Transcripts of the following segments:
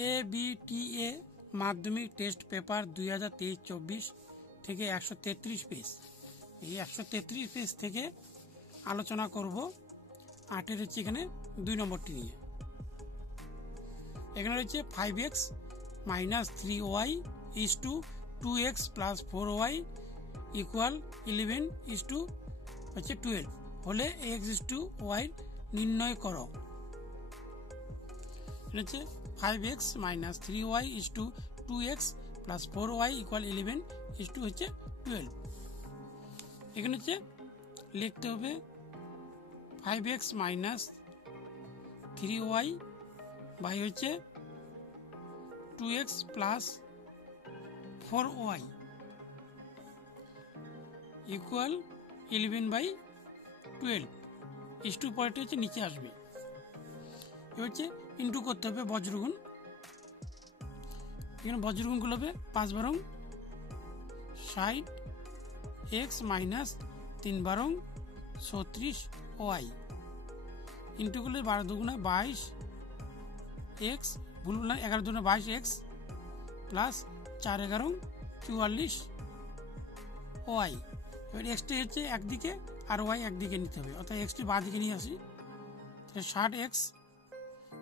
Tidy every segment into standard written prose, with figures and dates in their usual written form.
ABTA মাধ্যমিক test paper 2023-24 থেকে 133 page. এই 133 পেজ থেকে আলোচনা করব 8-এর হচ্ছে এখানে 2 নম্বরটি নিয়ে। এখানে রয়েছে 5x - 3y is to 2x plus 4y equal 11 is to হচ্ছে 12 হলে x is to y নির্ণয় করো। হচ্ছে 5x - 3y is to 2x plus 4y equal 11 is to হচ্ছে 12। এখানে হচ্ছে লিখতে হবে 5x - 3y বাই হচ্ছে 2x plus 4y equal 11/12 is to পরেরটি হচ্ছে নিচে আসবে। এবার হচ্ছে ইন্টু করতে হবে বজ্রগুণ। এখানে বজ্রগুণগুলো হবে 5 বারং 60 x মাইনাস 3 বারং 36 y ইন্টু করলে 12 দুগুণে 22 x ভুল না 11 দুগুণে 22 x প্লাস 4 11 44 y। এবার এক্সটি হচ্ছে একদিকে আর ওয়াই একদিকে নিতে হবে, অর্থাৎ এক্সটি বাঁ দিকে নিয়ে আসি। তাহলে 60x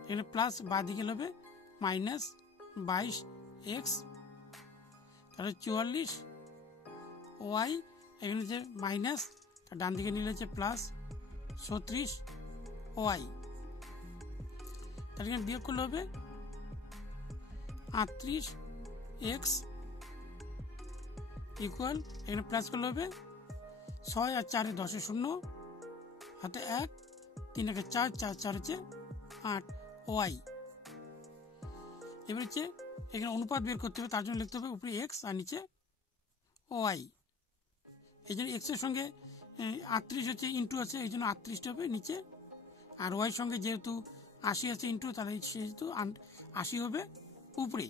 এখানে প্লাস বাঁ দিকে হবে মাইনাস 22x, তাহলে 44 ওয়াই এখানে হচ্ছে মাইনাস, ডান দিকে নিলে হচ্ছে প্লাস 36 ওয়াই। তাহলে এখানে বিয়োগ করলে হবে 38x ইকুয়াল এখানে প্লাস করলে হবে 6 আর 4 10 0 হাতে 1 3 1 4 4 4 হচ্ছে 8 ওয়াই। এবার হচ্ছে এখানে অনুপাত বের করতে হবে, তার জন্য লিখতে হবে উপরে এক্স আর নিচে ওয়াই। এই জন্য এক্সের সঙ্গে 38 হচ্ছে ইন্টু আছে, এই জন্য 38টা হবে নিচে, আর ওয়াই সঙ্গে যেহেতু 80 আছে ইন্টু, তাহলে সেহেতু 80 হবে উপরে।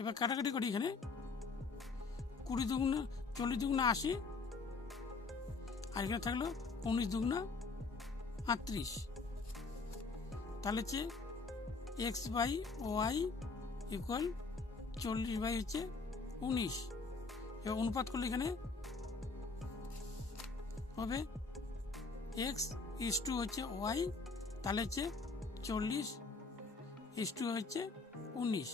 এবার কাটাকাটি করি, এখানে 20 দুগুণা 40 দুগুণা 80 আর এখানে থাকলো 19 দুগুণা 38, তাহলে হচ্ছে X by Y equal 40 by হচ্ছে 19। এবার অনুপাত করলে এখানে হবে এক্স ইস টু হচ্ছে ওয়াই, তাহলে হচ্ছে 40 ইস টু হচ্ছে 19,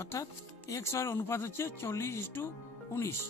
অর্থাৎ এক্স ওয়াই অনুপাত হচ্ছে 40 ইস টু 19।